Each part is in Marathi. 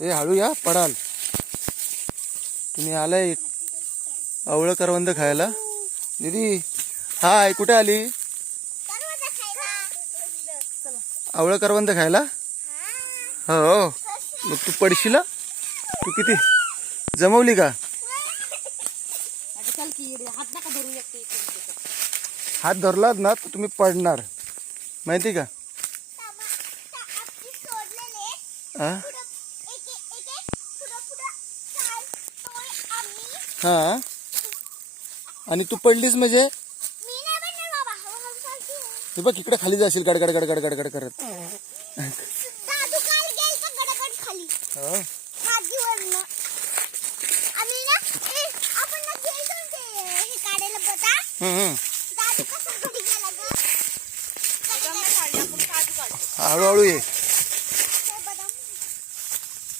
हे ए हळू या पडाल. तुम्ही आलाय आवळं करवंद खायला. दीदी हाय कुठे आली? आवळं करवंद खायला? हो, हो मग तू पडशील? तू किती? जमवली का? हात हात धरलात ना तर तुम्ही पडणार. माहिती का? हा? हा? आणि तू पडलीस म्हणजे? हे बघ इकडे खाली जाशील गड गड गड गड गड गड करत. हो. हळूहळू ये.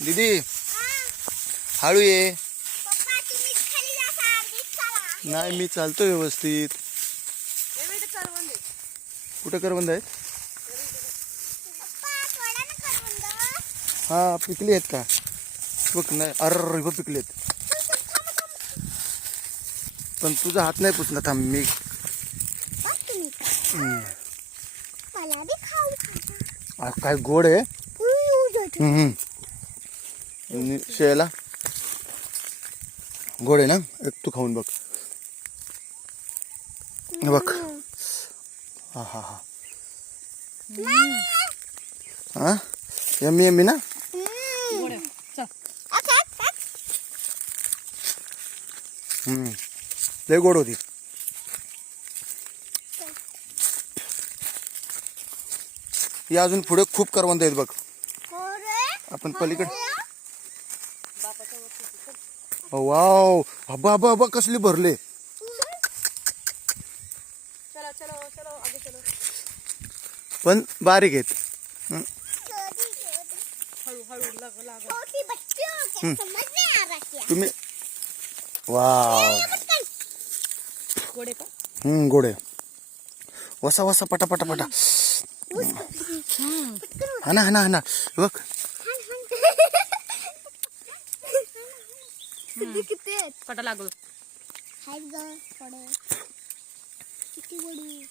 दीदी हळू ये. नाही मी चालतो व्यवस्थित. कुठे करवंद आहेत? हा पिकली आहेत का? बघ नाही अर बघ पिकले आहेत पण तुझा हात नाही पुसला थांब मी काय गोड आहे? आणि शेला गोड आहे ना? एक तू खाऊन बघ. हे बघ. हा हा हा. हा? यम्मी यम्मी ना. लय गोड होती. ही अजून पुढे खूप करवंद आहेत बघ. आपण पलीकडे वाव. हबा हबा हबा कसली भरले? चलो चलो चलो आगे चलो. पण बारीक आहेत. छोटी, छोटी. हळू हळू लाग लाग. छोटी बच्चों के समझ नहीं आ रहा क्या तुम्ही वाव. गोड वसा वसा पटा पटा पटा. हा ना हा ना हा ना. बघ किती किती आहेत. कटा लागलो. आहेत गं थोडे. किती बडी